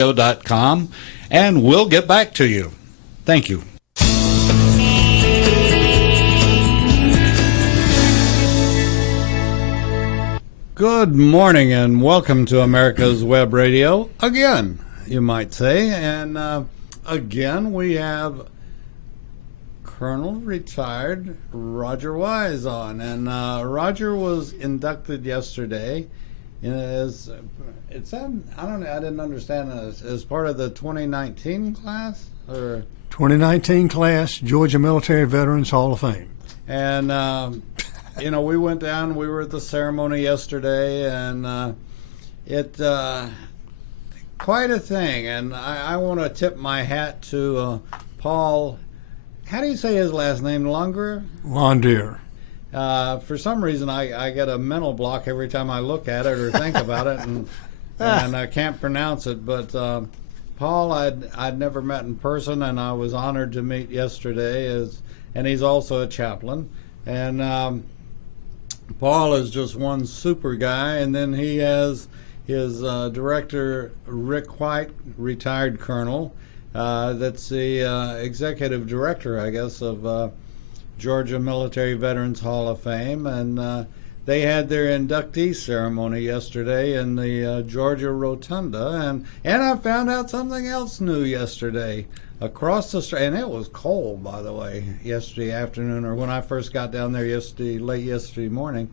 com, and we'll get back to you. Thank you. Good morning and welcome to America's Web Radio. Again, you might say. And again, we have Colonel Retired Roger Wise on. And Roger was inducted yesterday as, I didn't understand this, as part of the 2019 class? Or 2019 class, Georgia Military Veterans Hall of Fame. And we went down, we were at the ceremony yesterday, and quite a thing. And I want to tip my hat to Paul, how do you say his last name, Londier? For some reason, I get a mental block every time I look at it or think about it, and I can't pronounce it. But Paul, I'd never met in person, and I was honored to meet yesterday, and he's also a chaplain. And Paul is just one super guy, and then he has his director, Rick White, retired colonel. That's the executive director, I guess, of Georgia Military Veterans Hall of Fame. And they had their inductee ceremony yesterday in the Georgia Rotunda. And I found out something else new yesterday. Across the street, and it was cold, by the way, yesterday afternoon, or when I first got down there late yesterday morning,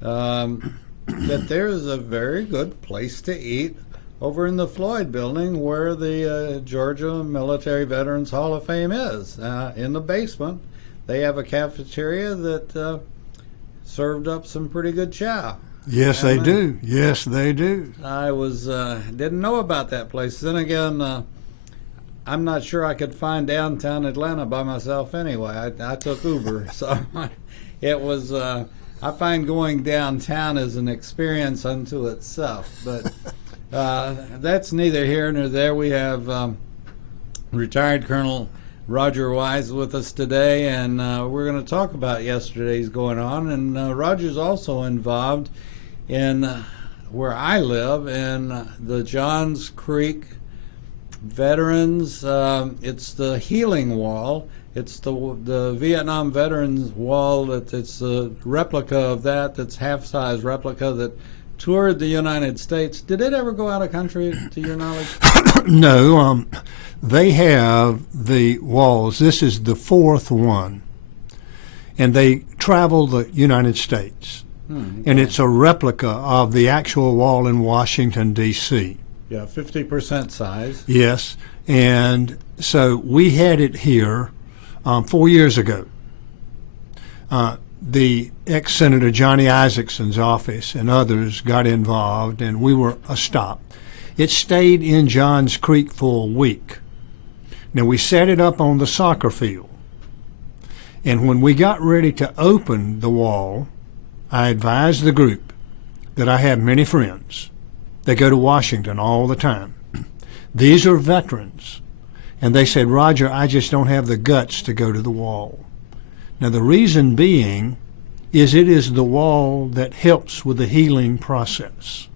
that there's a very good place to eat over in the Floyd building where the Georgia Military Veterans Hall of Fame is. In the basement, they have a cafeteria that served up some pretty good chow. Yes, they do. Yes, they do. I didn't know about that place. Then again, I'm not sure I could find downtown Atlanta by myself anyway. I took Uber, so it was. I find going downtown is an experience unto itself. But that's neither here nor there. We have retired Colonel Roger Wise with us today, and we're going to talk about yesterday's going on. And Roger's also involved in where I live in the Johns Creek Veterans, it's the Healing Wall. It's the Vietnam Veterans Wall. It's a replica of that's half-size replica that toured the United States. Did it ever go out of country, to your knowledge? No, they have the walls. This is the fourth one, and they travel the United States. Okay. And it's a replica of the actual wall in Washington, D.C. Yeah, 50% size. Yes, and so we had it here 4 years ago. The ex-Senator Johnny Isaacson's office and others got involved, and we were a stop. It stayed in Johns Creek for a week. Now, we set it up on the soccer field, and when we got ready to open the wall, I advised the group that I have many friends. They go to Washington all the time. These are veterans. And they said, Roger, I just don't have the guts to go to the wall. Now, the reason being is it is the wall that helps with the healing process.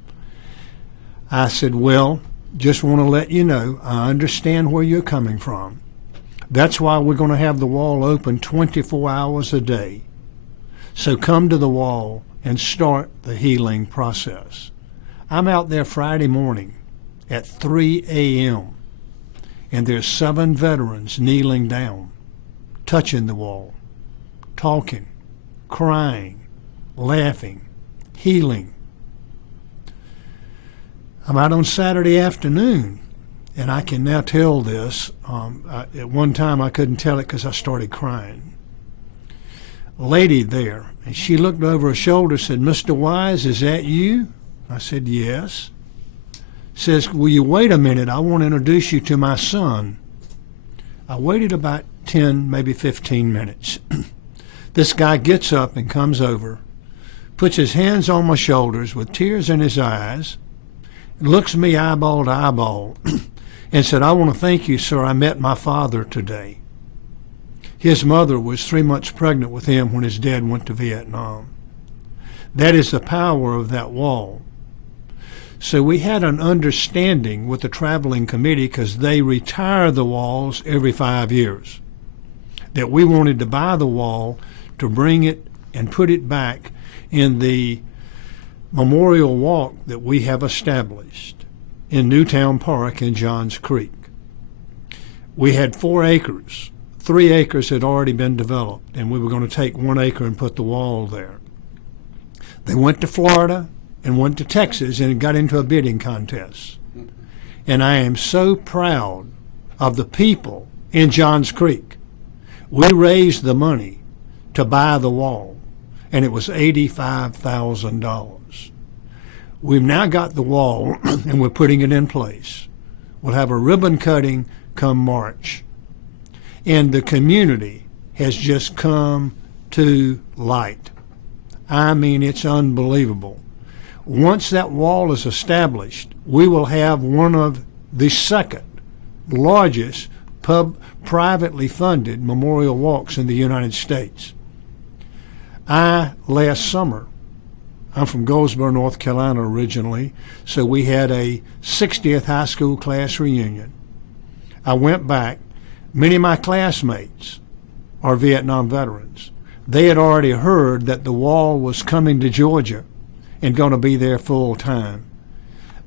I said, well, just want to let you know, I understand where you're coming from. That's why we're going to have the wall open 24 hours a day. So come to the wall and start the healing process. I'm out there Friday morning at 3 a.m., and there's 7 veterans kneeling down, touching the wall, talking, crying, laughing, healing. I'm out on Saturday afternoon, and I can now tell this. At one time I couldn't tell it because I started crying. A lady there, and she looked over her shoulder and said, Mr. Wise, is that you? I said, yes. Says, will you wait a minute? I want to introduce you to my son. I waited about 10, maybe 15 minutes. This guy gets up and comes over, puts his hands on my shoulders with tears in his eyes, looks me eyeball to eyeball, and said, I want to thank you, sir. I met my father today. His mother was 3 months pregnant with him when his dad went to Vietnam. That is the power of that wall. So we had an understanding with the traveling committee, because they retire the walls every 5 years, that we wanted to buy the wall to bring it and put it back in the memorial walk that we have established in Newtown Park in Johns Creek. We had 4 acres. 3 acres had already been developed, and we were going to take 1 acre and put the wall there. They went to Florida and went to Texas and got into a bidding contest. And I am so proud of the people in Johns Creek. We raised the money to buy the wall, and it was $85,000. We've now got the wall, and we're putting it in place. We'll have a ribbon cutting come March. And the community has just come to light. I mean, it's unbelievable. Once that wall is established, we will have one of the second largest privately funded memorial walks in the United States. Last summer, I'm from Goldsboro, North Carolina originally, so we had a 60th high school class reunion. I went back. Many of my classmates are Vietnam veterans. They had already heard that the wall was coming to Georgia and going to be there full time.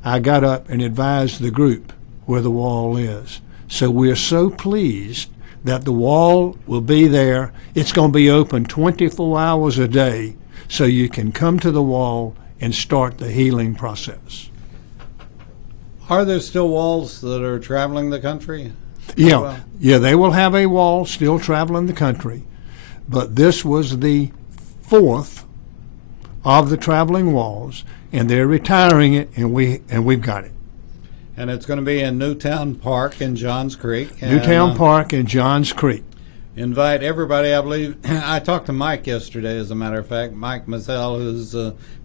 I got up and advised the group where the wall is. So we're so pleased that the wall will be there. It's going to be open 24 hours a day, so you can come to the wall and start the healing process. Are there still walls that are traveling the country? Yeah, they will have a wall still traveling the country, but this was the 4th of the traveling walls, and they're retiring it, and we've got it. And it's going to be in Newtown Park in Johns Creek. Newtown Park in Johns Creek. Invite everybody, I believe. I talked to Mike yesterday, as a matter of fact. Mike Mazzell, who's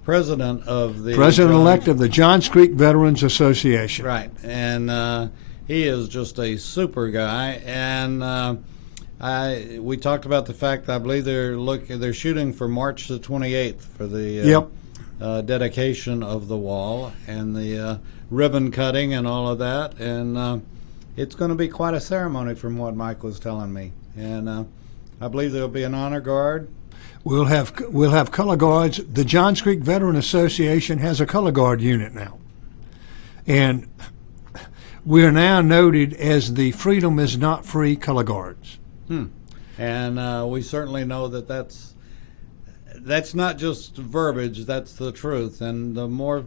president of the... President-elect of the Johns Creek Veterans Association. Right, and he is just a super guy. And we talked about the fact that I believe they're shooting for March the 28th for the dedication of the wall and the ribbon cutting and all of that. And it's going to be quite a ceremony from what Mike was telling me. And I believe there'll be an honor guard. We'll have color guards. The Johns Creek Veteran Association has a color guard unit now, and we're now noted as the Freedom is Not Free color guards. And we certainly know that that's not just verbiage. That's the truth. And the more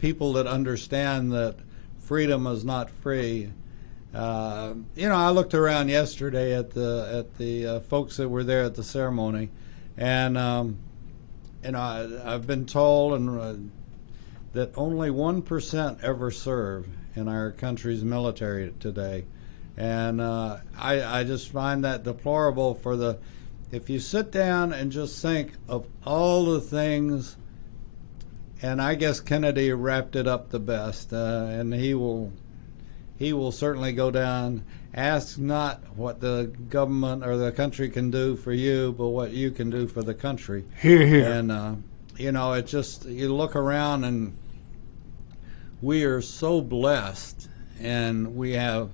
people that understand that freedom is not free. I looked around yesterday at the folks that were there at the ceremony, and I've been told that only 1% ever serve in our country's military today, and I just find that deplorable. If you sit down and just think of all the things, and I guess Kennedy wrapped it up the best, and he will certainly go down. Ask not what the government or the country can do for you, but what you can do for the country. Hear, hear. And, it's just, you look around and we are so blessed, and we have,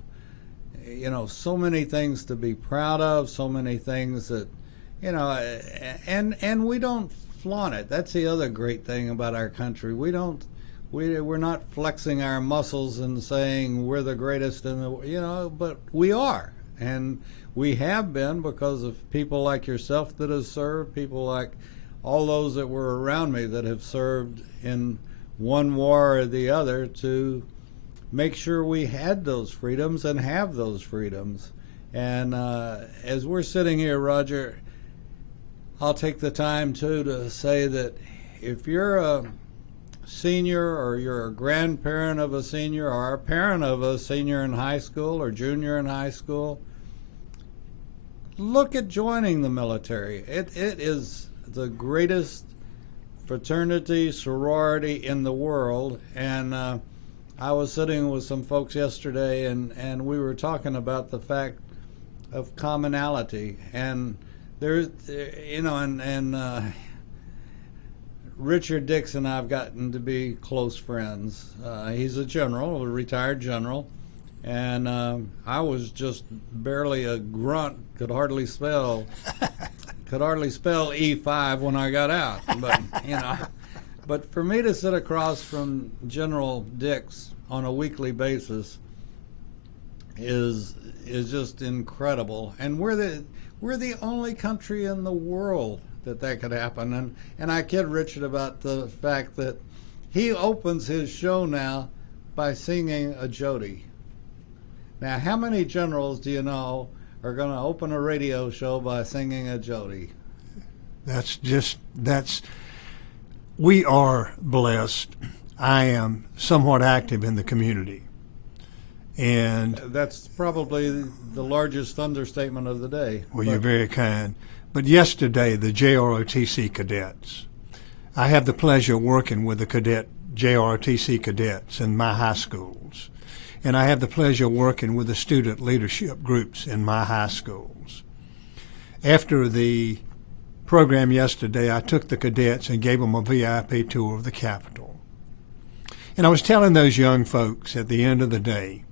so many things to be proud of, so many things that, and we don't flaunt it. That's the other great thing about our country. We're not flexing our muscles and saying we're the greatest in the, but we are. And we have been because of people like yourself that have served, people like all those that were around me that have served in one war or the other to make sure we had those freedoms and have those freedoms. And as we're sitting here, Roger, I'll take the time, too, to say that if you're a senior or you're a grandparent of a senior or a parent of a senior in high school or junior in high school, look at joining the military. It is the greatest fraternity, sorority in the world. And I was sitting with some folks yesterday, and we were talking about the fact of commonality. And there's, Richard Dix and I've gotten to be close friends. He's a general, a retired general, and I was just barely a grunt, could hardly spell E5 when I got out. But but for me to sit across from General Dix on a weekly basis is just incredible. And we're the only country in the world that could happen. And I kid Richard about the fact that he opens his show now by singing a Jody. Now, how many generals do you know are going to open a radio show by singing a Jody? We are blessed. I am somewhat active in the community. And that's probably the largest understatement of the day. Well, you're very kind. But yesterday, the JROTC cadets, I have the pleasure of working with the JROTC cadets in my high schools. And I have the pleasure of working with the student leadership groups in my high schools. After the program yesterday, I took the cadets and gave them a VIP tour of the Capitol. And I was telling those young folks at the end of the day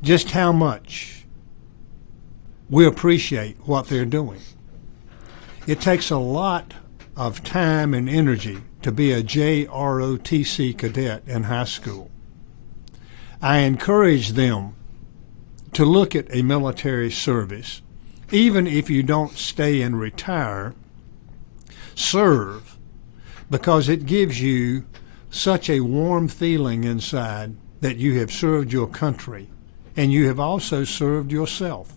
just how much we appreciate what they're doing. It takes a lot of time and energy to be a JROTC cadet in high school. I encourage them to look at a military service. Even if you don't stay and retire, serve, because it gives you such a warm feeling inside that you have served your country and you have also served yourself.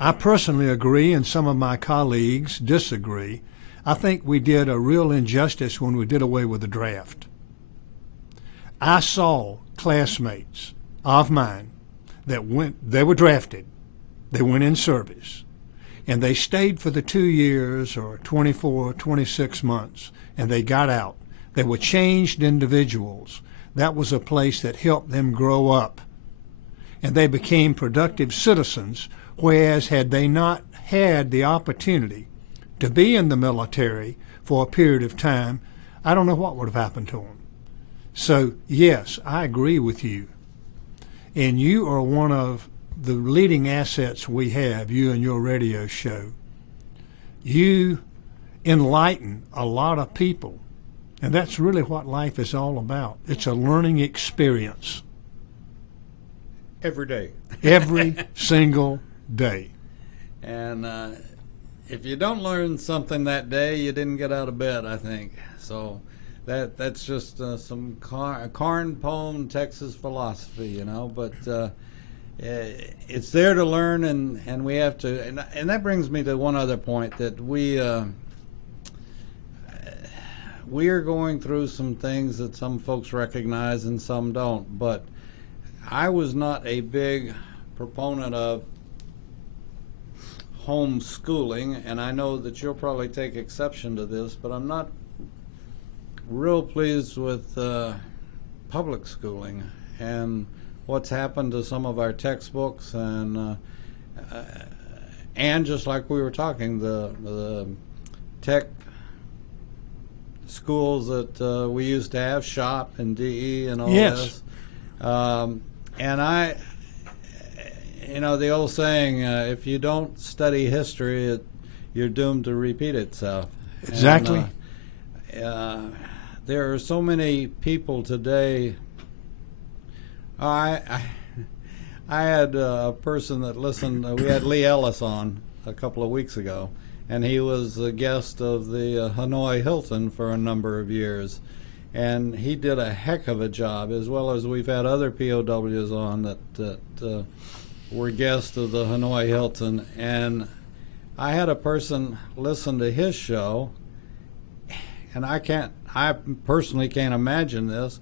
I personally agree, and some of my colleagues disagree. I think we did a real injustice when we did away with the draft. I saw classmates of mine they were drafted, they went in service, and they stayed for the 2 years or 24, 26 months, and they got out. They were changed individuals. That was a place that helped them grow up, and they became productive citizens. Whereas had they not had the opportunity to be in the military for a period of time, I don't know what would have happened to them. So, yes, I agree with you. And you are one of the leading assets we have, you and your radio show. You enlighten a lot of people, and that's really what life is all about. It's a learning experience. Every day. Every single day. And if you don't learn something that day, you didn't get out of bed, I think. So that's just some Carn poem, Texas philosophy, But it's there to learn, and we have to. And that brings me to one other point, that we are going through some things that some folks recognize and some don't. But I was not a big proponent of homeschooling, and I know that you'll probably take exception to this, but I'm not real pleased with public schooling and what's happened to some of our textbooks, and just like we were talking, the tech schools that we used to have, SHOP and DE and all Yes. this. And the old saying, if you don't study history, you're doomed to repeat itself. Exactly. And, there are so many people today. I had a person that listened. We had Lee Ellis on a couple of weeks ago, and he was a guest of the Hanoi Hilton for a number of years. And he did a heck of a job, as well as we've had other POWs on that were guests of the Hanoi Hilton. And I had a person listen to his show, and I personally can't imagine this,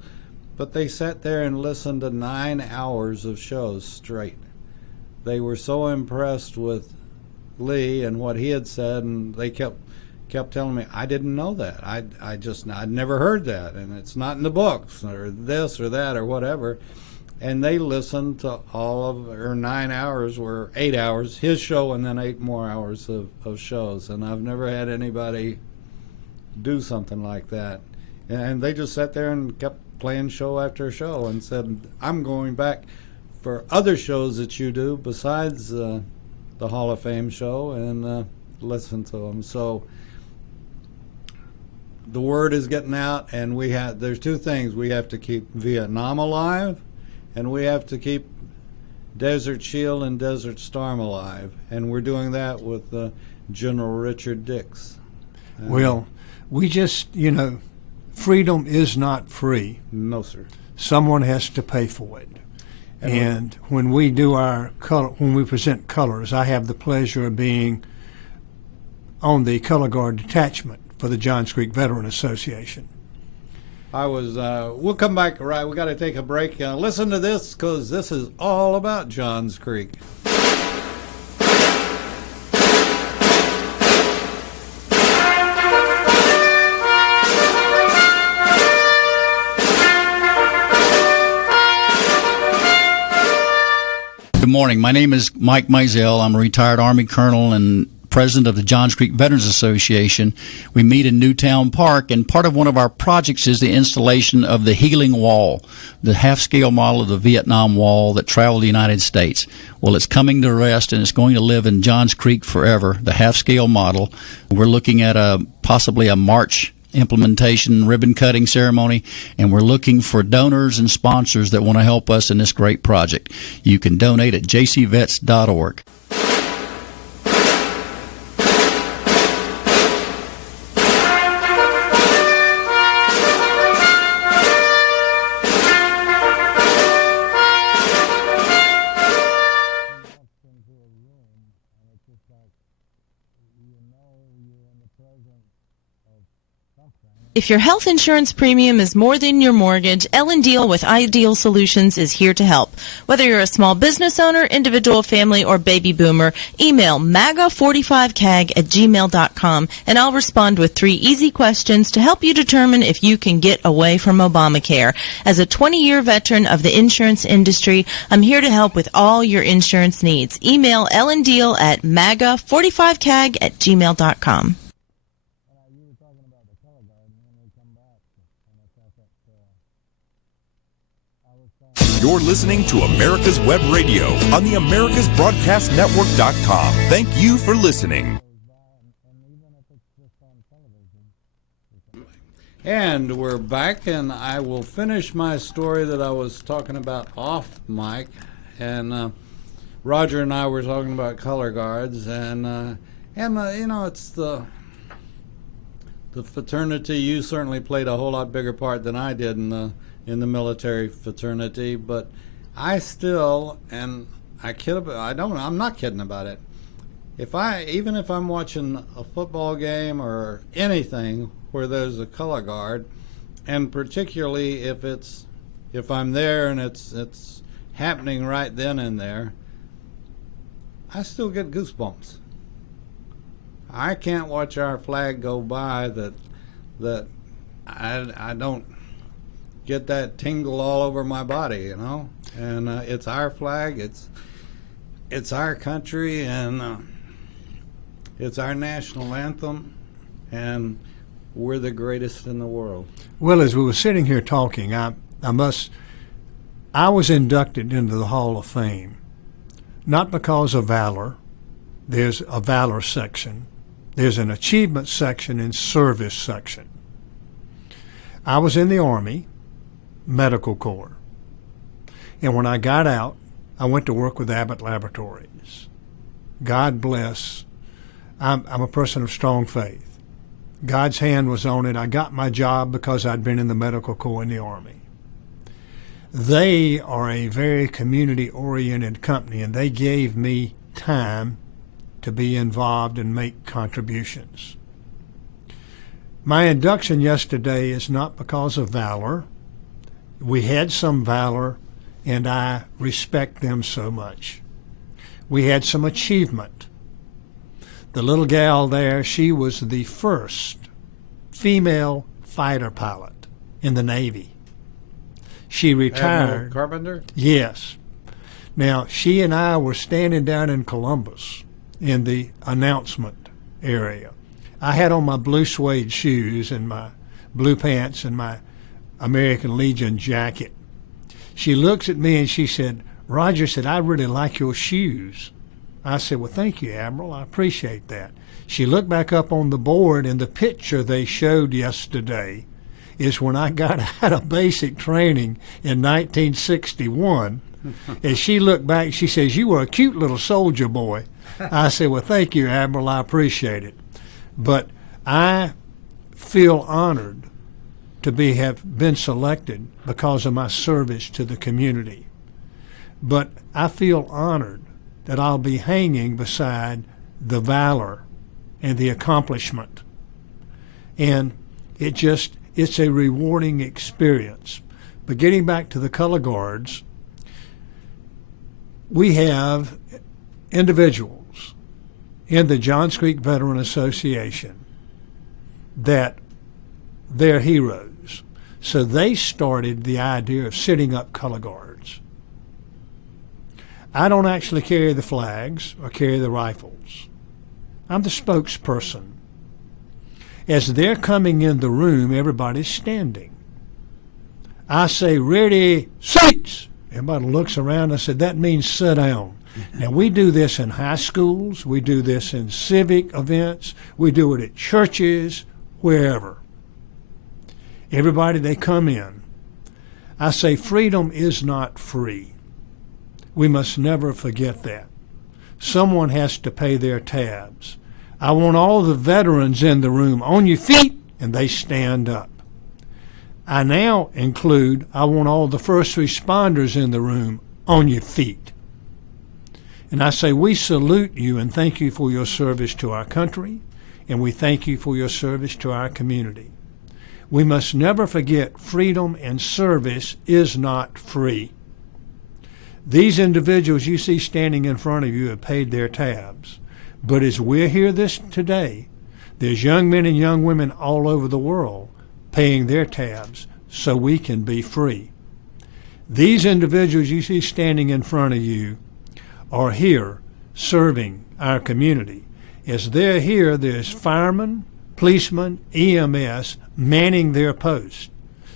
but they sat there and listened to 9 hours of shows straight. They were so impressed with Lee and what he had said, and they kept telling me, I didn't know that. I'd never heard that, and it's not in the books, or this or that or whatever. And they listened to all of, or 9 hours, or 8 hours, his show, and then 8 more hours of shows. And I've never had anybody do something like that. And they just sat there and kept playing show after show and said, I'm going back for other shows that you do besides the Hall of Fame show and listen to them. So the word is getting out, and there's two things. We have to keep Vietnam alive, and we have to keep Desert Shield and Desert Storm alive. And we're doing that with General Richard Dix. Well, we just, freedom is not free. No, sir. Someone has to pay for it. And when we do when we present colors, I have the pleasure of being on the color guard detachment for the Johns Creek Veteran Association. We'll come back, right? We got to take a break. Listen to this, because this is all about Johns Creek. Good morning. My name is Mike Mizell. I'm a retired Army colonel and president of the Johns Creek Veterans Association. We meet in Newtown Park, and part of one of our projects is the installation of the Healing Wall, the half-scale model of the Vietnam Wall that traveled the United States. Well, it's coming to rest, and it's going to live in Johns Creek forever, the half-scale model. We're looking at possibly a March implementation ribbon cutting ceremony, and we're looking for donors and sponsors that want to help us in this great project. You can donate at jcvets.org. If your health insurance premium is more than your mortgage, Ellen Deal with Ideal Solutions is here to help. Whether you're a small business owner, individual, family, or baby boomer, email maga45cag@gmail.com and I'll respond with 3 easy questions to help you determine if you can get away from Obamacare. As a 20-year veteran of the insurance industry, I'm here to help with all your insurance needs. Email Ellen Deal at maga45cag@gmail.com. You're listening to America's Web Radio on the AmericasBroadcastNetwork.com. Thank you for listening. And we're back, and I will finish my story that I was talking about off mic. And Roger and I were talking about color guards, and it's the fraternity. You certainly played a whole lot bigger part than I did in the military fraternity, but I still, and I'm not kidding about it. Even if I'm watching a football game or anything where there's a color guard, and particularly if I'm there and it's happening right then and there, I still get goosebumps. I can't watch our flag go by that I don't get that tingle all over my body, and it's our flag, it's our country, and it's our national anthem, and we're the greatest in the world. Well, as we were sitting here talking, I was inducted into the Hall of Fame, not because of valor. There's a valor section. There's an achievement section and service section. I was in the Army Medical Corps. And when I got out, I went to work with Abbott Laboratories. God bless. I'm a person of strong faith. God's hand was on it. I got my job because I'd been in the Medical Corps in the Army. They are a very community-oriented company, and they gave me time to be involved and make contributions. My induction yesterday is not because of valor. We had some valor, and I respect them so much. We had some achievement. The little gal there, she was the first female fighter pilot in the Navy. She retired. Admiral Carpenter? Yes. Now, she and I were standing down in Columbus in the announcement area. I had on my blue suede shoes and my blue pants and my American Legion jacket. She looks at me and she said, Roger said, I really like your shoes. I said, well, thank you, Admiral. I appreciate that. She looked back up on the board, and the picture they showed yesterday is when I got out of basic training in 1961. And she looked back, she says, you were a cute little soldier boy. I said, well, thank you, Admiral. I appreciate it. But I feel honored to have been selected because of my service to the community. But I feel honored that I'll be hanging beside the valor and the accomplishment. And it's a rewarding experience. But getting back to the color guards, we have individuals in the Johns Creek Veteran Association that they're heroes. So they started the idea of setting up color guards. I don't actually carry the flags or carry the rifles. I'm the spokesperson. As they're coming in the room, everybody's standing. I say, ready, seats. Everybody looks around. I said, that means sit down. Now, we do this in high schools. We do this in civic events. We do it at churches, wherever. Everybody, they come in. I say, freedom is not free. We must never forget that. Someone has to pay their tabs. I want all the veterans in the room on your feet, and they stand up. I now include, I want all the first responders in the room on your feet. And I say, we salute you and thank you for your service to our country, and we thank you for your service to our community. We must never forget freedom and service is not free. These individuals you see standing in front of you have paid their tabs. But as we're here today, there's young men and young women all over the world paying their tabs so we can be free. These individuals you see standing in front of you are here serving our community. As they're here, there's firemen, policemen, EMS manning their post.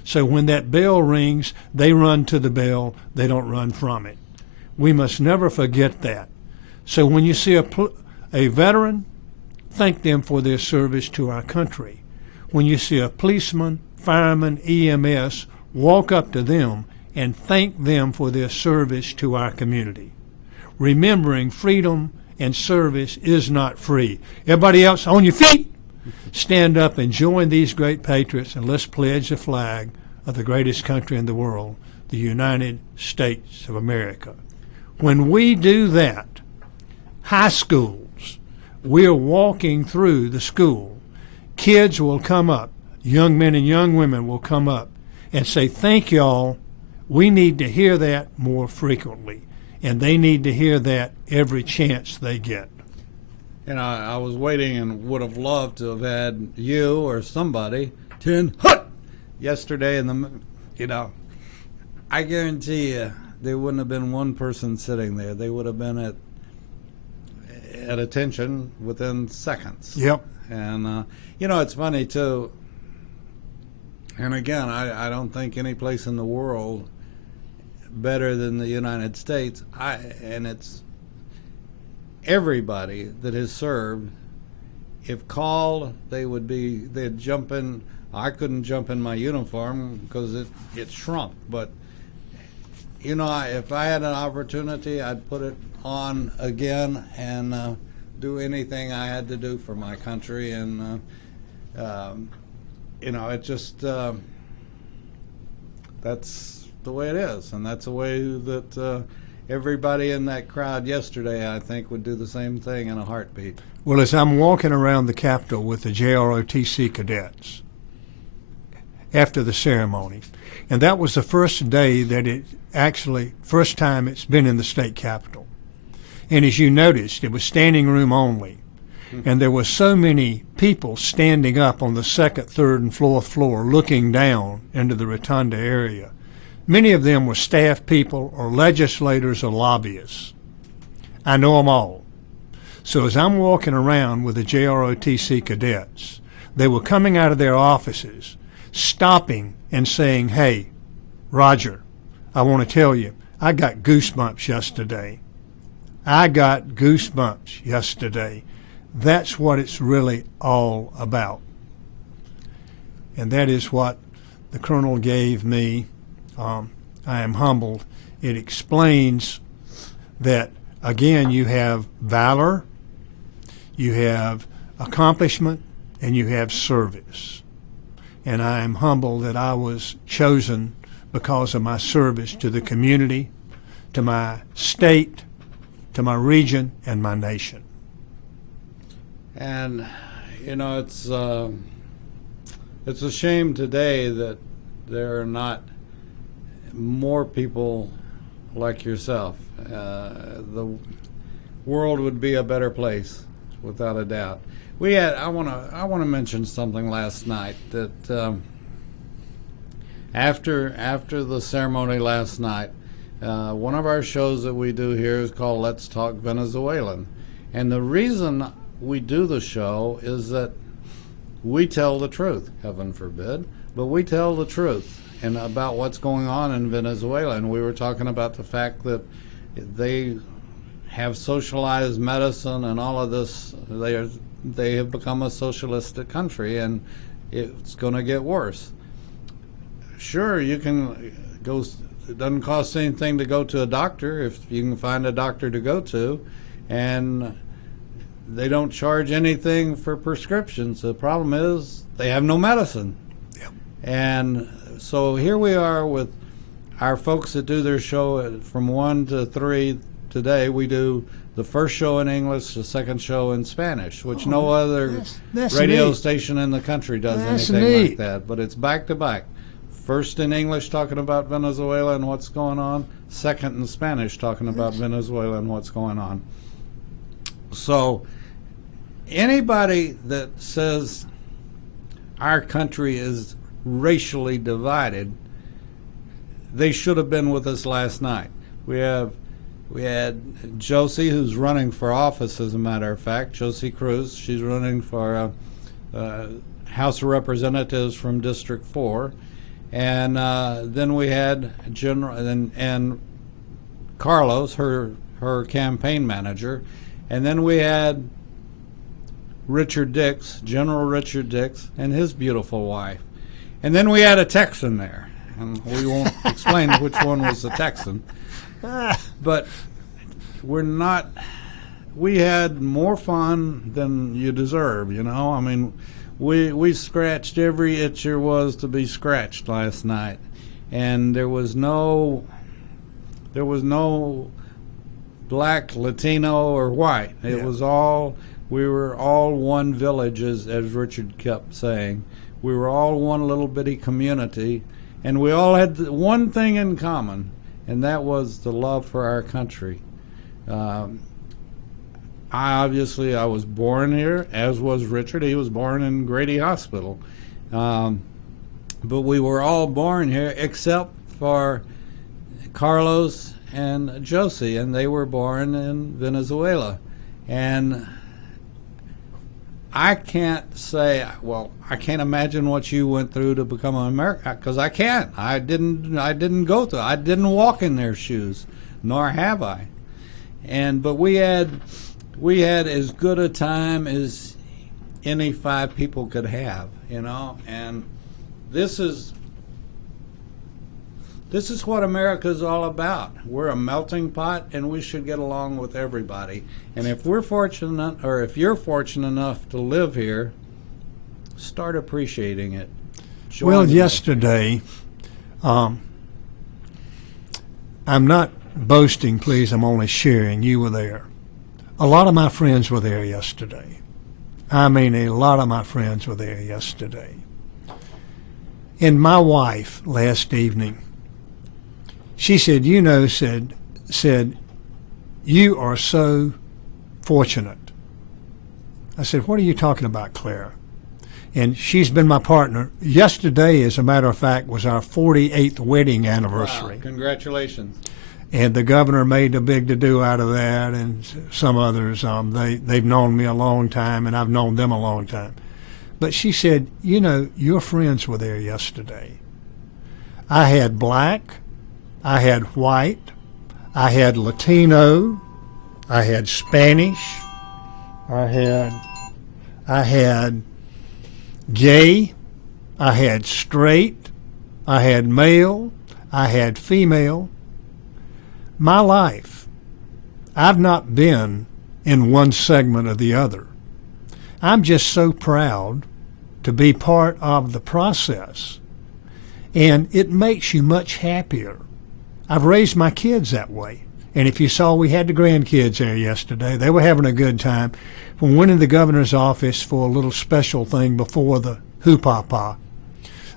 So when that bell rings, they run to the bell, they don't run from it. We must never forget that. So when you see a veteran, thank them for their service to our country. When you see a policeman, fireman, EMS, walk up to them and thank them for their service to our community. Remembering freedom and service is not free. Everybody else on your feet, stand up and join these great patriots, and let's pledge the flag of the greatest country in the world, the United States of America. When we do that, high schools, we're walking through the school. Kids will come up, young men and young women will come up and say, thank y'all. We need to hear that more frequently, and they need to hear that every chance they get. You know, I was waiting and would have loved to have had you or somebody 10 hut yesterday in the, you know, I guarantee you there wouldn't have been one person sitting there. They would have been at attention within seconds. Yep. And, you know, it's funny, too. And again, I don't think any place in the world better than the United States. And it's everybody that has served, if called, they'd jump in. I couldn't jump in my uniform because it shrunk. But, you know, if I had an opportunity, I'd put it on again and do anything I had to do for my country. And, you know, it just, that's the way it is. And that's the way that everybody in that crowd yesterday, I think, would do the same thing in a heartbeat. Well, as I'm walking around the Capitol with the JROTC cadets after the ceremony, and that was the first day that first time it's been in the state capitol. And as you noticed, it was standing room only. And there were so many people standing up on the second, third, and fourth floor looking down into the rotunda area. Many of them were staff people or legislators or lobbyists. I know them all. So as I'm walking around with the JROTC cadets, they were coming out of their offices, stopping and saying, "Hey, Roger, I want to tell you, I got goosebumps yesterday. I got goosebumps yesterday." That's what it's really all about. And that is what the Colonel gave me. I am humbled. It explains that, again, you have valor, you have accomplishment, and you have service. And I am humbled that I was chosen because of my service to the community, to my state, to my region, and my nation. And, you know, it's a shame today that there are not more people like yourself. The world would be a better place, without a doubt. I want to mention something last night that after the ceremony last night, one of our shows that we do here is called Let's Talk Venezuelan, and the reason we do the show is that we tell the truth, heaven forbid, but we tell the truth and about what's going on in Venezuela. And we were talking about the fact that they have socialized medicine and all of this. They have become a socialistic country, and it's going to get worse. Sure, you can go. It doesn't cost anything to go to a doctor if you can find a doctor to go to, and they don't charge anything for prescriptions. The problem is they have no medicine. Yep. And so here we are with our folks that do their show from 1 to 3 today. We do the first show in English, the second show in Spanish, which no other that's radio neat. station in the country does That's anything neat. like that. But it's back to back. First in English talking about Venezuela and what's going on. Second in Spanish talking about Venezuela and what's going on. So anybody that says our country is racially divided, they should have been with us last night. We had Josie, who's running for office, as a matter of fact, Josie Cruz. She's running for House of Representatives from District 4. And then we had General and Carlos, her campaign manager. And then we had Richard Dix, General Richard Dix, and his beautiful wife. And then we had a Texan there. And we won't explain which one was the Texan. But we had more fun than you deserve, you know? I mean, we scratched every itch there was to be scratched last night. And there was no black, Latino, or white. It was all, we were all one village, as Richard kept saying. We were all one little bitty community, and we all had one thing in common, and that was the love for our country. I was born here, as was Richard. He was born in Grady Hospital. But we were all born here except for Carlos and Josie, and they were born in Venezuela. And I can't say, well, I can't imagine what you went through to become an American, because I can't. I didn't go through. I didn't walk in their shoes, nor have I. But we had as good a time as any 5 people could have, you know. And this is what America is all about. We're a melting pot, and we should get along with everybody. And if we're fortunate, or if you're fortunate enough to live here, start appreciating it. Well, yesterday, I'm not boasting, please. I'm only sharing. You were there. A lot of my friends were there yesterday. I mean, a lot of my friends were there yesterday. And my wife last evening, she said, you know, said, you are so fortunate. I said, what are you talking about, Claire? And she's been my partner. Yesterday, as a matter of fact, was our 48th wedding anniversary. Wow, congratulations. And the governor made a big to-do out of that, and some others. They've known me a long time, and I've known them a long time. But she said, you know, your friends were there yesterday. I had black, I had white, I had Latino, I had Spanish, I had gay, I had straight, I had male, I had female. My life, I've not been in one segment or the other. I'm just so proud to be part of the process. And it makes you much happier. I've raised my kids that way. And if you saw, we had the grandkids there yesterday. They were having a good time. We went in the governor's office for a little special thing before the hoopah.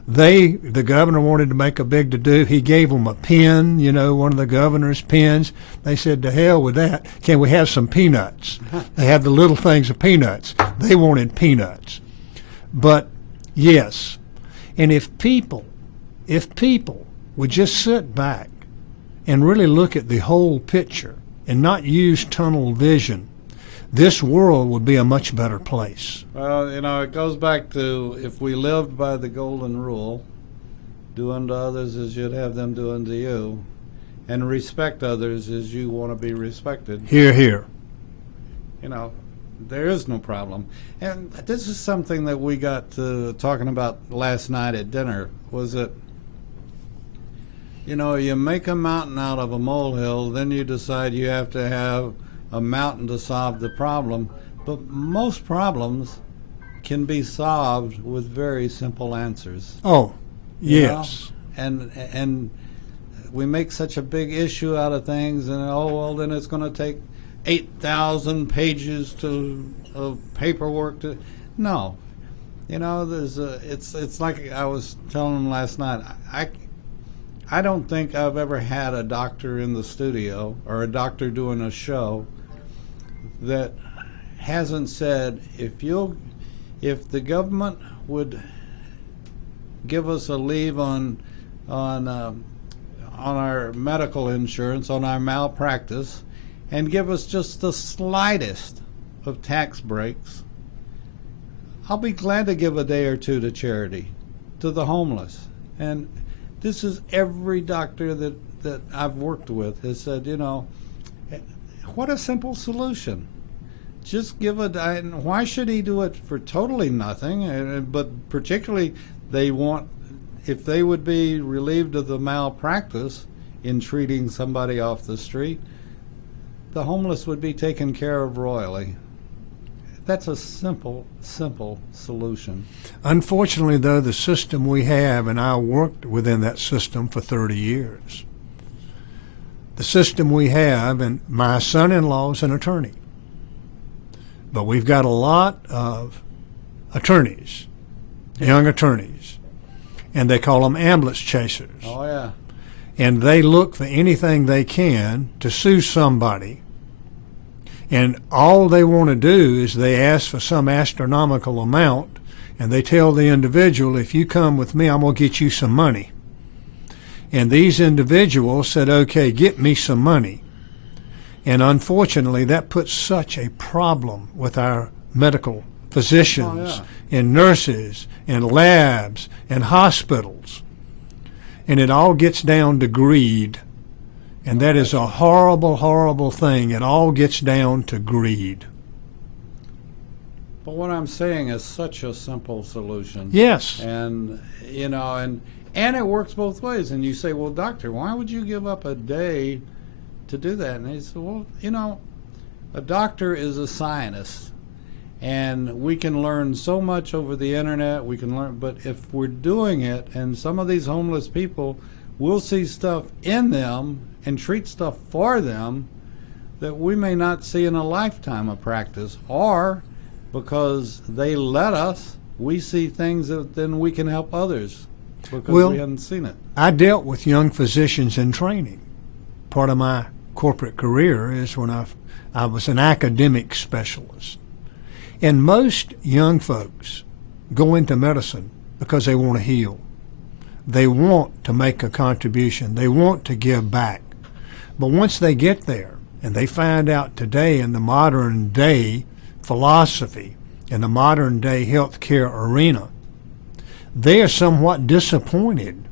The governor wanted to make a big to-do. He gave them a pen, you know, one of the governor's pens. They said, to hell with that. Can we have some peanuts? They have the little things of peanuts. They wanted peanuts. But, yes, and if people would just sit back and really look at the whole picture and not use tunnel vision, this world would be a much better place. Well, you know, it goes back to if we lived by the golden rule, do unto others as you'd have them do unto you, and respect others as you want to be respected. Hear, hear. You know, there is no problem. And this is something that we got to talking about last night at dinner, was that, you know, you make a mountain out of a molehill, then you decide you have to have a mountain to solve the problem. But most problems can be solved with very simple answers. Oh, yes. You know? And we make such a big issue out of things, and then it's going to take 8,000 pages of paperwork to. No, you know, it's like I was telling them last night. I don't think I've ever had a doctor in the studio or a doctor doing a show that hasn't said, if the government would give us a leave on our medical insurance, on our malpractice, and give us just the slightest of tax breaks, I'll be glad to give a day or two to charity, to the homeless. And this is every doctor that I've worked with has said, you know, what a simple solution. Just give and why should he do it for totally nothing? But particularly if they would be relieved of the malpractice in treating somebody off the street, the homeless would be taken care of royally. That's a simple solution. Unfortunately, though, the system we have, and I worked within that system for 30 years, the system we have, and my son-in-law is an attorney, but we've got a lot of attorneys, young attorneys, and they call them ambulance chasers. Oh, yeah. And they look for anything they can to sue somebody. And all they want to do is they ask for some astronomical amount, and they tell the individual, if you come with me, I'm going to get you some money. And these individuals said, okay, get me some money. And unfortunately, that puts such a problem with our medical physicians and nurses and labs and hospitals. And it all gets down to greed. And that is a horrible, horrible thing. It all gets down to greed. But what I'm saying is such a simple solution. Yes. And, you know, and it works both ways. And you say, well, doctor, why would you give up a day to do that? And he said, well, you know, a doctor is a scientist. And we can learn so much over the internet. We can learn, but if we're doing it, and some of these homeless people will see stuff in them and treat stuff for them that we may not see in a lifetime of practice, or because they let us, we see things that then we can help others because we hadn't seen it. I dealt with young physicians in training. Part of my corporate career is when I was an academic specialist. And most young folks go into medicine because they want to heal. They want to make a contribution. They want to give back. But once they get there and they find out today in the modern day philosophy, in the modern day healthcare arena, they are somewhat disappointed.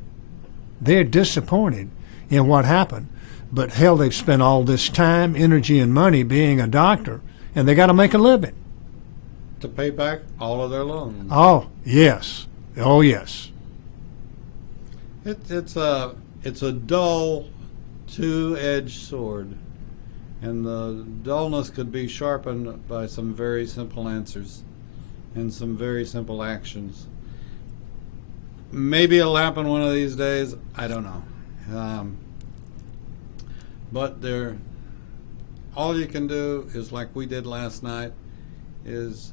They're disappointed in what happened. But hell, they've spent all this time, energy, and money being a doctor, and they got to make a living. To pay back all of their loans. Oh, yes. Oh, yes. It's a dull, two-edged sword, and the dullness could be sharpened by some very simple answers and some very simple actions. Maybe it'll happen one of these days. I don't know. But all you can do is, like we did last night, is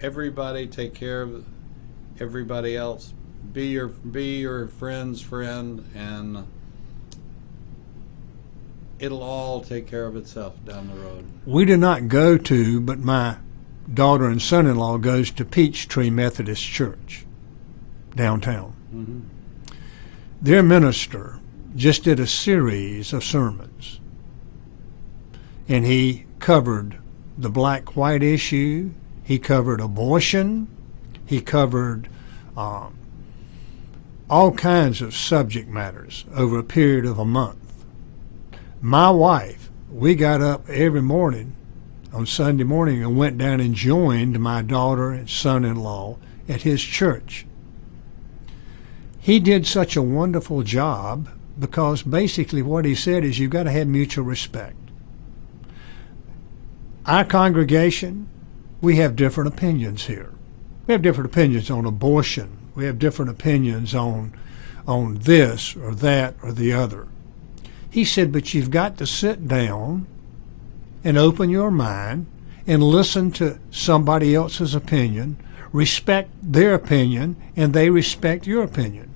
everybody take care of everybody else. Be your friend's friend, and it'll all take care of itself down the road. We do not go to, but my daughter and son-in-law goes to Peachtree Methodist Church downtown. Mm-hmm. Their minister just did a series of sermons, and he covered the black-white issue, he covered abortion, he covered all kinds of subject matters over a period of a month. My wife, we got up every morning on Sunday morning and went down and joined my daughter and son-in-law at his church. He did such a wonderful job because basically what he said is you've got to have mutual respect. Our congregation, we have different opinions here. We have different opinions on abortion. We have different opinions on this or that or the other. He said, but you've got to sit down and open your mind and listen to somebody else's opinion, respect their opinion, and they respect your opinion.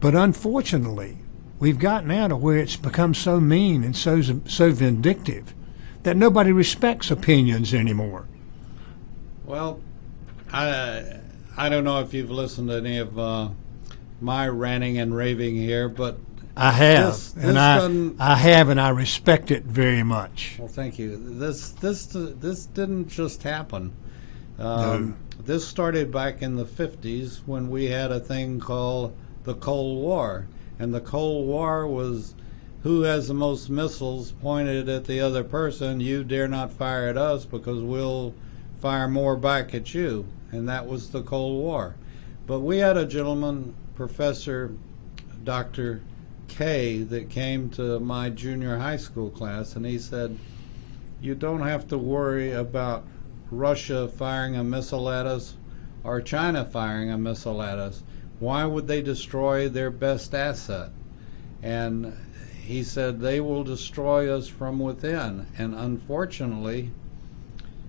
But unfortunately, we've gotten out of where it's become so mean and so vindictive that nobody respects opinions anymore. Well, I don't know if you've listened to any of my ranting and raving here, but I have, I have, and I respect it very much. Well, thank you. This didn't just happen. No. This started back in the 50s when we had a thing called the Cold War, and the Cold War was who has the most missiles pointed at the other person. You dare not fire at us because we'll fire more back at you, and that was the Cold War. But we had a gentleman, Professor Dr. K, that came to my junior high school class, and he said, you don't have to worry about Russia firing a missile at us or China firing a missile at us. Why would they destroy their best asset? And he said they will destroy us from within. And unfortunately,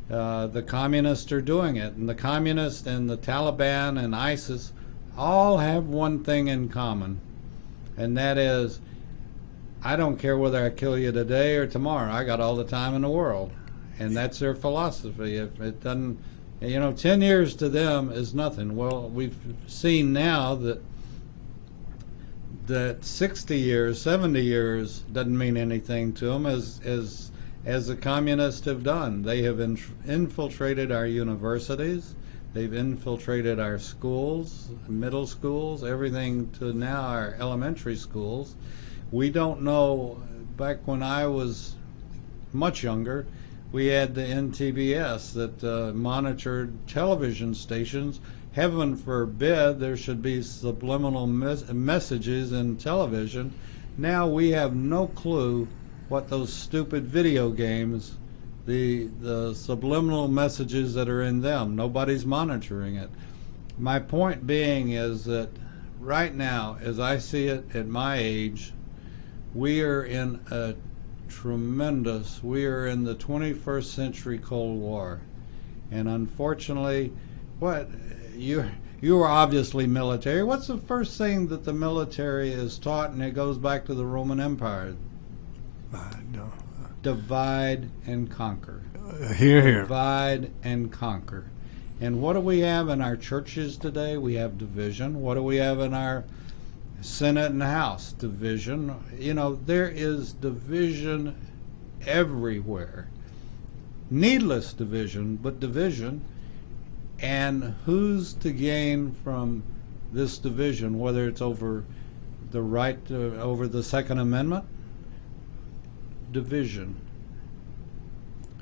the communists are doing it. And the communists and the Taliban and ISIS all have one thing in common, and that is, I don't care whether I kill you today or tomorrow. I got all the time in the world. And that's their philosophy. If it doesn't, 10 years to them is nothing. Well, we've seen now that 60 years, 70 years doesn't mean anything to them, as the communists have done. They have infiltrated our universities. They've infiltrated our schools, middle schools, everything to now our elementary schools. We don't know, back when I was much younger, we had the NTBS that monitored television stations. Heaven forbid there should be subliminal messages in television. Now we have no clue what those stupid video games, the subliminal messages that are in them. Nobody's monitoring it. My point being is that right now, as I see it at my age, we are in the 21st century Cold War. And unfortunately, you are obviously military. What's the first thing that the military is taught? And it goes back to the Roman Empire. No. Divide and conquer. Hear, hear. Divide and conquer. And what do we have in our churches today? We have division. What do we have in our Senate and House? Division. You know, there is division everywhere. Needless division, but division. And who's to gain from this division, whether it's over the right, over the Second Amendment? Division.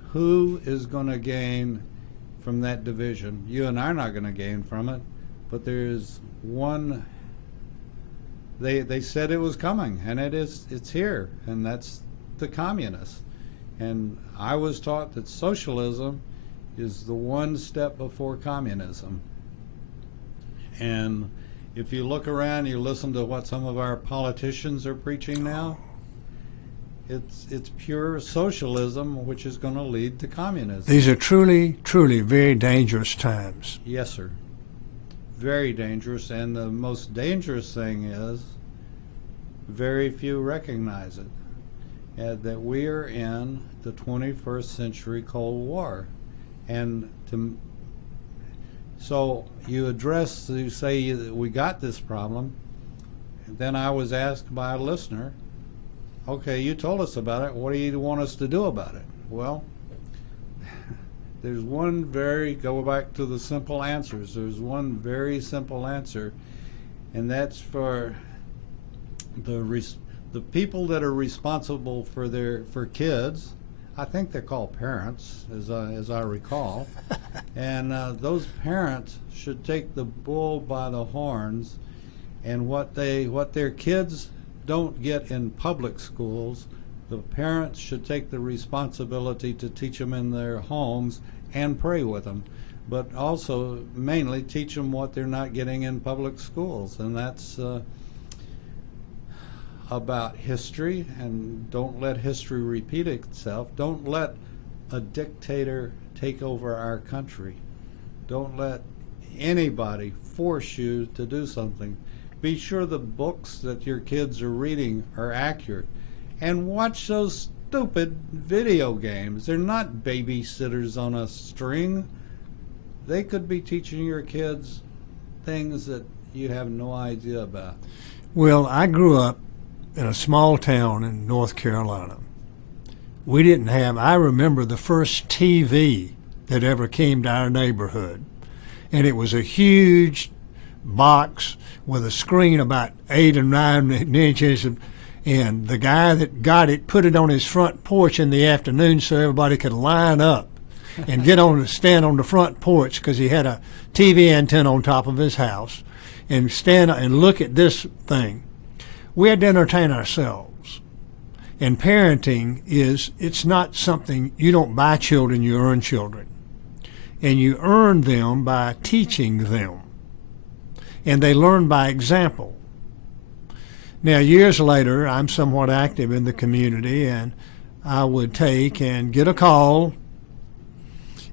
Who is going to gain from that division? You and I are not going to gain from it, but there's one. They said it was coming, and it's here, and that's the communists. And I was taught that socialism is the one step before communism. And if you look around, you listen to what some of our politicians are preaching now, it's pure socialism, which is going to lead to communism. These are truly, truly very dangerous times. Yes, sir. Very dangerous. And the most dangerous thing is very few recognize it, that we are in the 21st century Cold War. And so you say that we got this problem. Then I was asked by a listener, okay, you told us about it. What do you want us to do about it? Well, there's go back to the simple answers. There's one very simple answer, and that's for the people that are responsible for kids. I think they're called parents, as I recall, and those parents should take the bull by the horns, and what their kids don't get in public schools, the parents should take the responsibility to teach them in their homes and pray with them, but also mainly teach them what they're not getting in public schools, and that's about history, and don't let history repeat itself. Don't let a dictator take over our country. Don't let anybody force you to do something. Be sure the books that your kids are reading are accurate. And watch those stupid video games. They're not babysitters on a string. They could be teaching your kids things that you have no idea about. Well, I grew up in a small town in North Carolina. We didn't have, I remember the first TV that ever came to our neighborhood. And it was a huge box with a screen about 8 or 9 inches. And the guy that got it put it on his front porch in the afternoon so everybody could line up and stand on the front porch, because he had a TV antenna on top of his house, and stand and look at this thing. We had to entertain ourselves. And parenting it's not something, you don't buy children, you earn children. And you earn them by teaching them. And they learn by example. Now, years later, I'm somewhat active in the community, and I would take and get a call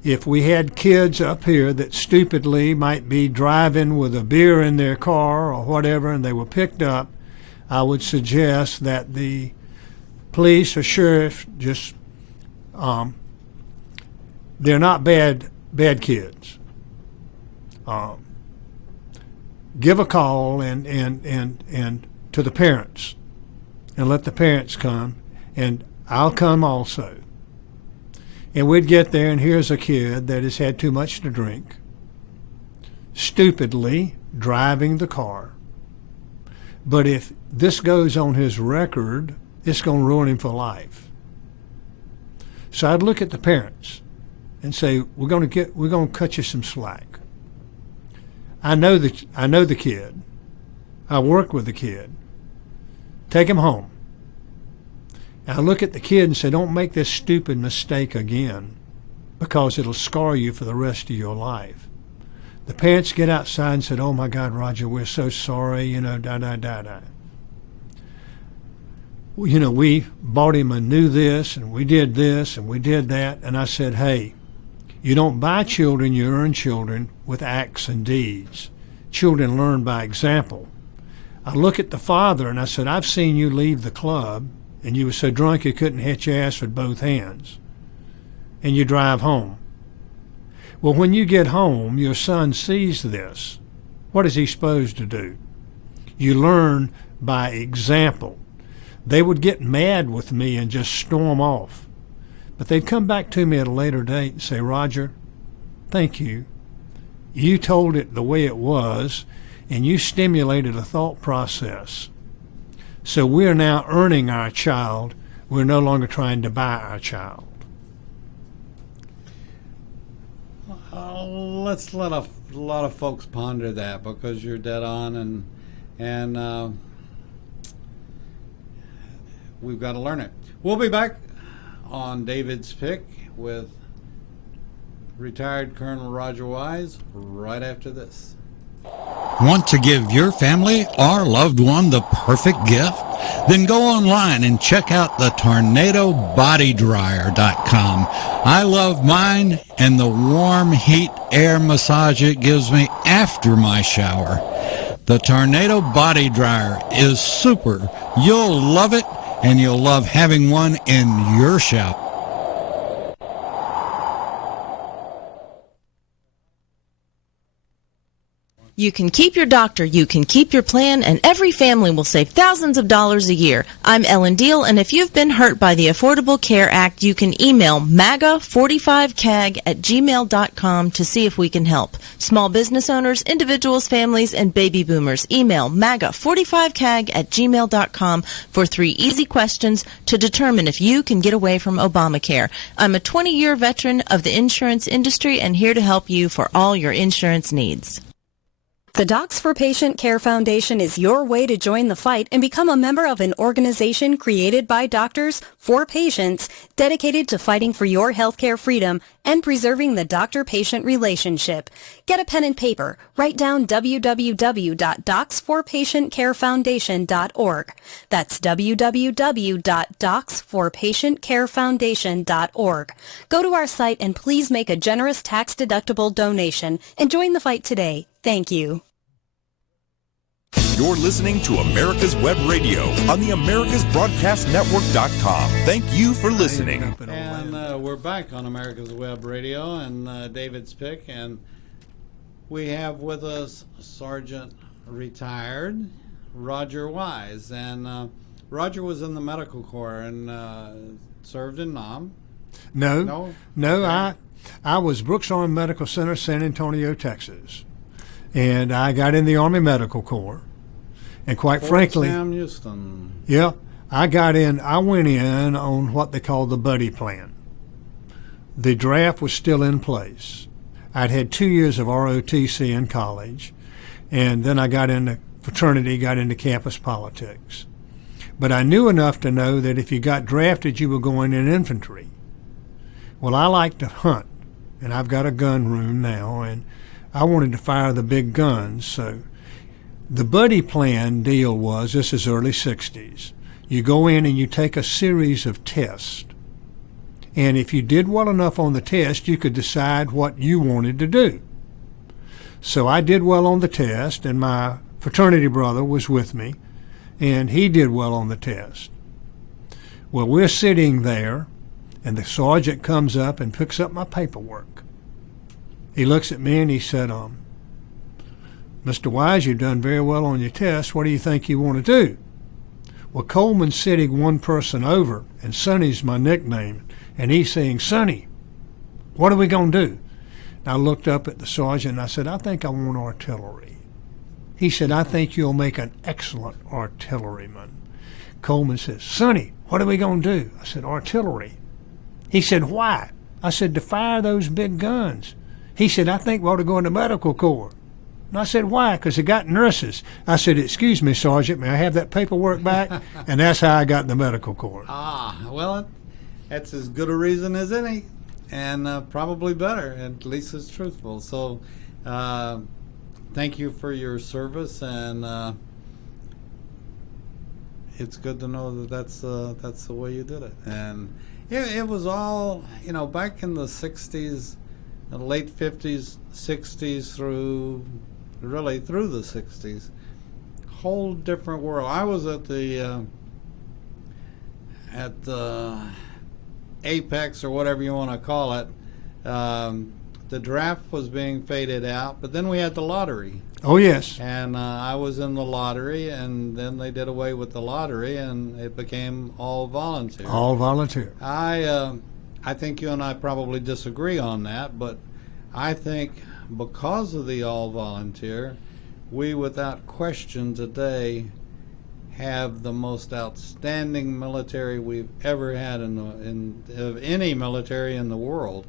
if we had kids up here that stupidly might be driving with a beer in their car or whatever, and they were picked up. I would suggest that the police or sheriff just, they're not bad kids. Give a call and to the parents, and let the parents come, and I'll come also. And we'd get there, and here's a kid that has had too much to drink, stupidly driving the car. But if this goes on his record, it's going to ruin him for life. So I'd look at the parents and say, we're going to cut you some slack. I know the kid. I work with the kid. Take him home. And I look at the kid and say, don't make this stupid mistake again, because it'll scar you for the rest of your life. The parents get outside and said, oh my God, Roger, we're so sorry, we bought him a new this, and we did this, and we did that. And I said, hey, you don't buy children, you earn children with acts and deeds. Children learn by example. I look at the father and I said, I've seen you leave the club, and you were so drunk you couldn't hit your ass with both hands, and you drive home. Well, when you get home, your son sees this. What is he supposed to do? You learn by example. They would get mad with me and just storm off. But they'd come back to me at a later date and say, Roger, thank you. You told it the way it was, and you stimulated a thought process. So we're now earning our child. We're no longer trying to buy our child. Let's let a lot of folks ponder that, because you're dead on, and we've got to learn it. We'll be back on David's Pick with retired Colonel Roger Wise right after this. Want to give your family or loved one the perfect gift? Then go online and check out the TornadoBodyDryer.com. I love mine and the warm heat air massage it gives me after my shower. The Tornado Body Dryer is super. You'll love it, and you'll love having one in your shower. You can keep your doctor, you can keep your plan, and every family will save thousands of dollars a year. I'm Ellen Deal, and if you've been hurt by the Affordable Care Act, you can email MAGA45CAG@gmail.com to see if we can help. Small business owners, individuals, families, and baby boomers, email MAGA45CAG@gmail.com for 3 easy questions to determine if you can get away from Obamacare. I'm a 20-year veteran of the insurance industry and here to help you for all your insurance needs. The Docs for Patient Care Foundation is your way to join the fight and become a member of an organization created by doctors for patients dedicated to fighting for your healthcare freedom and preserving the doctor-patient relationship. Get a pen and paper. Write down www.docsforpatientcarefoundation.org. That's www.docsforpatientcarefoundation.org. Go to our site and please make a generous tax-deductible donation and join the fight today. Thank you. You're listening to America's Web Radio on the AmericasBroadcastNetwork.com. Thank you for listening. And we're back on America's Web Radio and David's Pick, and we have with us Sergeant retired Roger Wise, and Roger was in the medical corps and served in Nam. No. Okay. I was Brooks Army Medical Center, San Antonio, Texas. And I got in the Army Medical Corps. And quite frankly, Sam Houston. Yeah, I went in on what they call the buddy plan. The draft was still in place. I'd had 2 years of ROTC in college, and then I got into fraternity, got into campus politics. But I knew enough to know that if you got drafted, you were going in infantry. Well, I like to hunt, and I've got a gun room now, and I wanted to fire the big guns. So the buddy plan deal was, this is early 60s. You go in and you take a series of tests. And if you did well enough on the test, you could decide what you wanted to do. So I did well on the test, and my fraternity brother was with me, and he did well on the test. Well, we're sitting there, and the sergeant comes up and picks up my paperwork. He looks at me and he said, Mr. Wise, you've done very well on your test. What do you think you want to do? Well, Coleman's sitting one person over, and Sonny's my nickname, and he's saying, Sonny, what are we going to do? And I looked up at the sergeant and I said, I think I want artillery. He said, I think you'll make an excellent artilleryman. Coleman says, Sonny, what are we going to do? I said, artillery. He said, why? I said, to fire those big guns. He said, I think we ought to go in the medical corps. And I said, why? Because they got nurses. I said, excuse me, Sergeant, may I have that paperwork back? And that's how I got in the medical corps. Well, that's as good a reason as any, and probably better, at least it's truthful. So thank you for your service, and it's good to know that that's the way you did it. And it was all, back in the 60s, the late 50s, 60s through the 60s. Whole different world. I was at the apex, or whatever you want to call it, the draft was being faded out, but then we had the lottery. Oh, yes. And I was in the lottery, and then they did away with the lottery, and it became all volunteer. All volunteer. I think you and I probably disagree on that, but I think because of the all volunteer, we without question today have the most outstanding military we've ever had of any military in the world,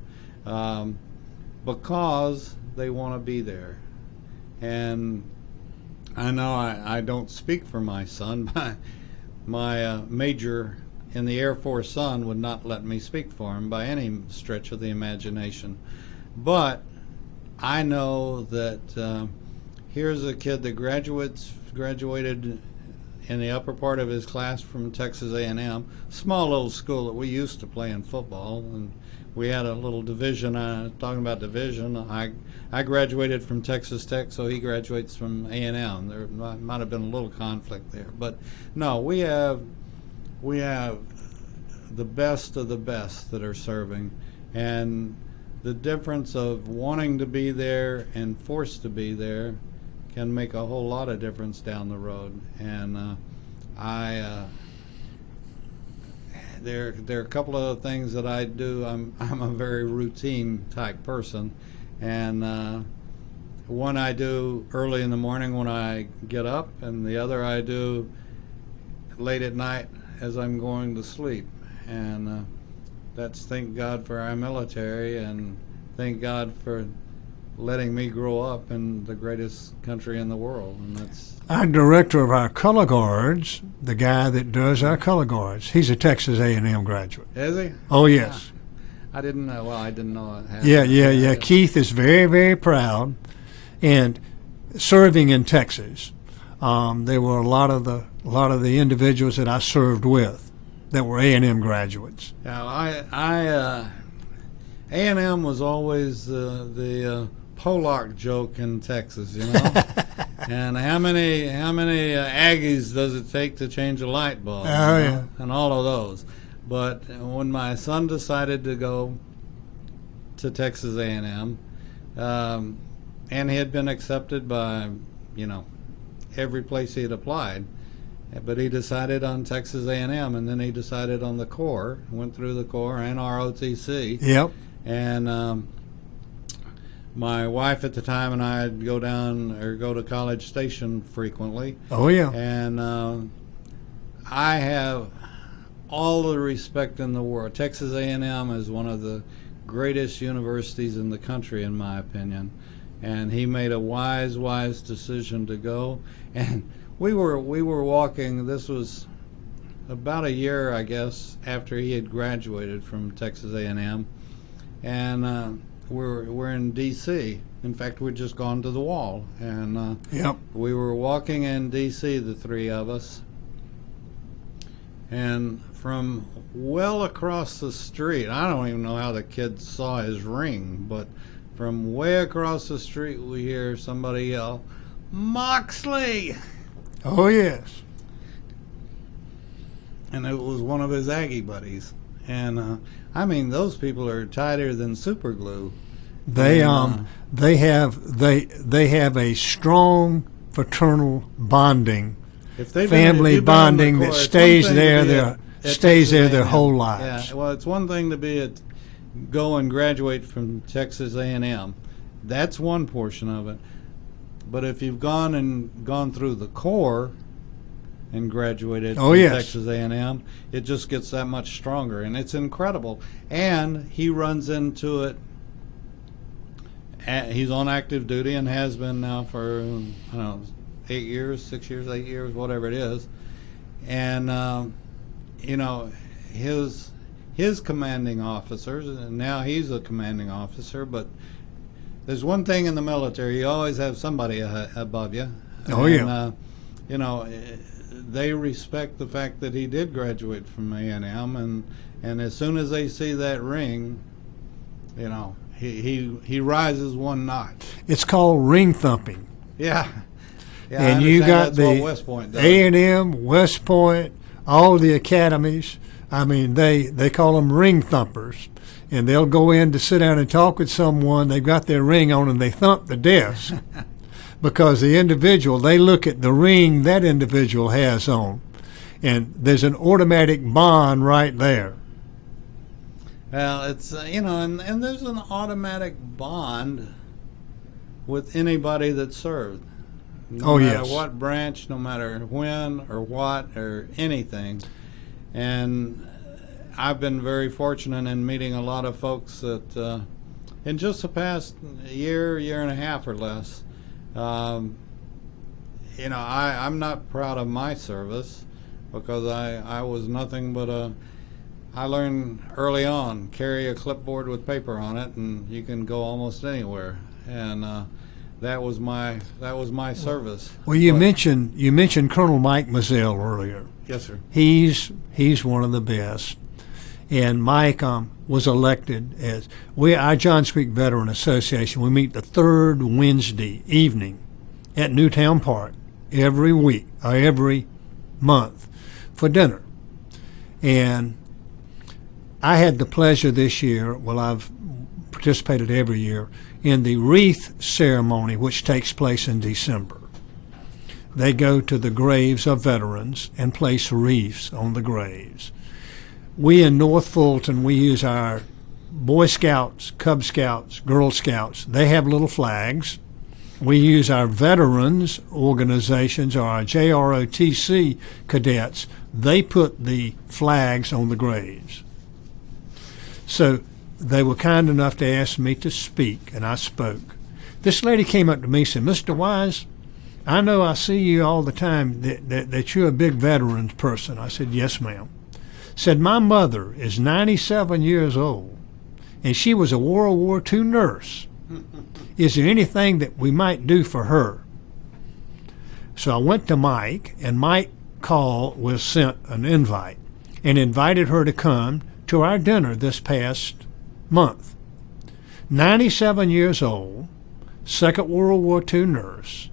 because they want to be there. And I know I don't speak for my son. My major in the Air Force son would not let me speak for him by any stretch of the imagination. But I know that here's a kid that graduated in the upper part of his class from Texas A&M, small little school that we used to play in football, and we had a little division. Talking about division, I graduated from Texas Tech, so he graduates from A&M. There might have been a little conflict there, but no, we have the best of the best that are serving, and the difference of wanting to be there and forced to be there can make a whole lot of difference down the road. And there are a couple of things that I do. I'm a very routine type person, and one I do early in the morning when I get up, and the other I do late at night as I'm going to sleep. And that's thank God for our military, and thank God for letting me grow up in the greatest country in the world. And that's our director of our color guards, the guy that does our color guards. He's a Texas A&M graduate. Is he? Oh, yes. I didn't know. Well, I didn't know it happened. Yeah. Keith is very, very proud, and serving in Texas, there were a lot of the individuals that I served with that were A&M graduates. Now, A&M was always the Pollock joke in Texas, you know. And how many Aggies does it take to change a light bulb? Oh, yeah. And all of those. But when my son decided to go to Texas A&M, and he had been accepted by, every place he had applied, but he decided on Texas A&M, and then he decided on the Corps, went through the Corps and ROTC. Yep. And my wife at the time and I would go to College Station frequently. Oh, yeah. And I have all the respect in the world. Texas A&M is one of the greatest universities in the country, in my opinion. And he made a wise decision to go. And we were walking. This was about a year, I guess, after he had graduated from Texas A&M. And we're in D.C. In fact, we'd just gone to the wall, and yep. We were walking in D.C., the three of us, and from well across the street, I don't even know how the kid saw his ring, but from way across the street, we hear somebody yell, "Moxley!" Oh, yes. And it was one of his Aggie buddies, and those people are tighter than super glue. They have a strong fraternal bonding, family bonding that stays there their whole lives. Yeah, well, it's one thing to go and graduate from Texas A&M. That's one portion of it. But if you've gone through the Corps and graduated from Texas A&M, it just gets that much stronger, and it's incredible. And he runs into it. He's on active duty and has been now for 6 years, 8 years, whatever it is. And his commanding officers, and now he's a commanding officer. But there's one thing in the military: you always have somebody above you. Oh, and, yeah. They respect the fact that he did graduate from A&M, and as soon as they see that ring, he rises one notch. It's called ring thumping. Yeah. And you got the A&M, West Point, all the academies. I mean, they call them ring thumpers, and they'll go in to sit down and talk with someone. They've got their ring on, and they thump the desk because the individual, they look at the ring that individual has on, and there's an automatic bond right there. Well, it's, and there's an automatic bond with anybody that served. No matter yes. what branch, no matter when or what or anything. And I've been very fortunate in meeting a lot of folks that, in just the past year and a half or less, I'm not proud of my service because I was nothing but I learned early on, carry a clipboard with paper on it, and you can go almost anywhere. And that was my service. Well, you mentioned Colonel Mike Mazzell earlier. Yes, sir. He's one of the best, and Mike was elected as our Johns Creek Veteran Association. We meet the third Wednesday evening at Newtown Park every week or every month for dinner, and I had the pleasure this year. Well, I've participated every year in the wreath ceremony, which takes place in December. They go to the graves of veterans and place wreaths on the graves. We in North Fulton, we use our Boy Scouts, Cub Scouts, Girl Scouts. They have little flags. We use our veterans organizations, or our JROTC cadets. They put the flags on the graves. So they were kind enough to ask me to speak, and I spoke. This lady came up to me and said, "Mr. Wise, I know I see you all the time that you're a big veterans person." I said, "Yes, ma'am." Said, "My mother is 97 years old, and she was a World War II nurse. Is there anything that we might do for her?" So I went to Mike, and Mike was sent an invite and invited her to come to our dinner this past month. 97 years old, Second World War II nurse.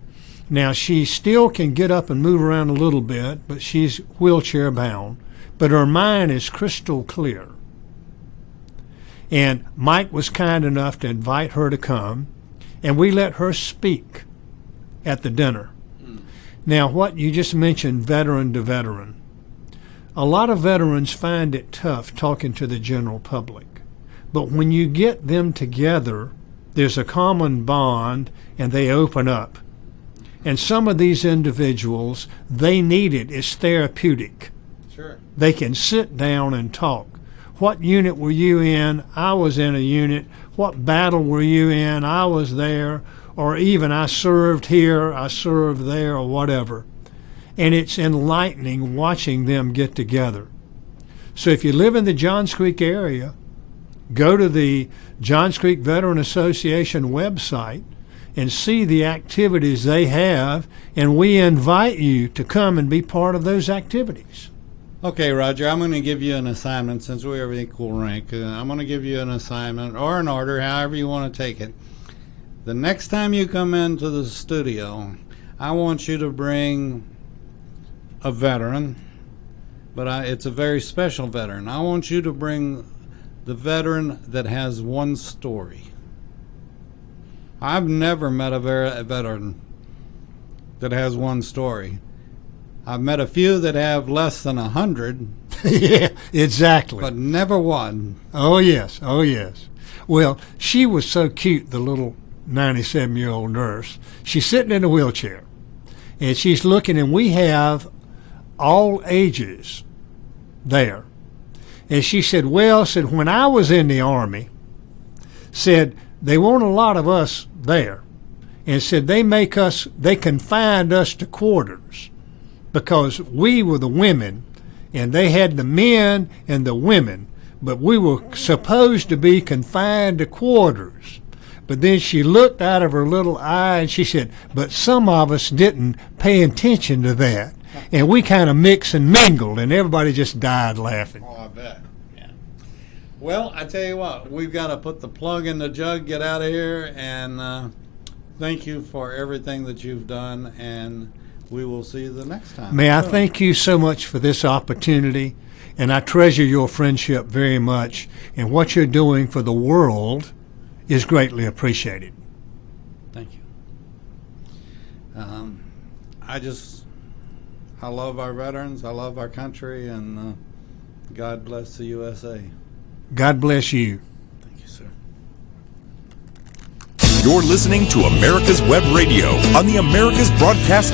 Now, she still can get up and move around a little bit, but she's wheelchair bound. But her mind is crystal clear. And Mike was kind enough to invite her to come, and we let her speak at the dinner. Now, what you just mentioned, veteran to veteran. A lot of veterans find it tough talking to the general public. But when you get them together, there's a common bond, and they open up. And some of these individuals, they need it. It's therapeutic. Sure. They can sit down and talk. What unit were you in? I was in a unit. What battle were you in? I was there. Or even I served here, I served there, or whatever. And it's enlightening watching them get together. So if you live in the Johns Creek area, go to the Johns Creek Veteran Association website and see the activities they have, and we invite you to come and be part of those activities. Okay, Roger, I'm going to give you an assignment since we have equal rank. I'm going to give you an assignment or an order, however you want to take it. The next time you come into the studio, I want you to bring a veteran, but it's a very special veteran. I want you to bring the veteran that has one story. I've never met a veteran that has one story. I've met a few that have less than 100. Yeah, exactly. But never one. Oh, yes. Oh, yes. Well, she was so cute, the little 97-year-old nurse. She's sitting in a wheelchair, and she's looking, and we have all ages there. And she said, when I was in the Army, said, they weren't a lot of us there. And said, they confined us to quarters because we were the women, and they had the men and the women, but we were supposed to be confined to quarters. But then she looked out of her little eye and she said, but some of us didn't pay attention to that. And we kind of mixed and mingled, and everybody just died laughing. Oh, I bet. Yeah. Well, I tell you what, we've got to put the plug in the jug, get out of here, and thank you for everything that you've done, and we will see you the next time. May I thank you so much for this opportunity, And I treasure your friendship very much, and what you're doing for the world is greatly appreciated. Thank you. I love our veterans, I love our country, and God bless the USA. God bless you. Thank you, sir. You're listening to America's Web Radio on the Americas Broadcast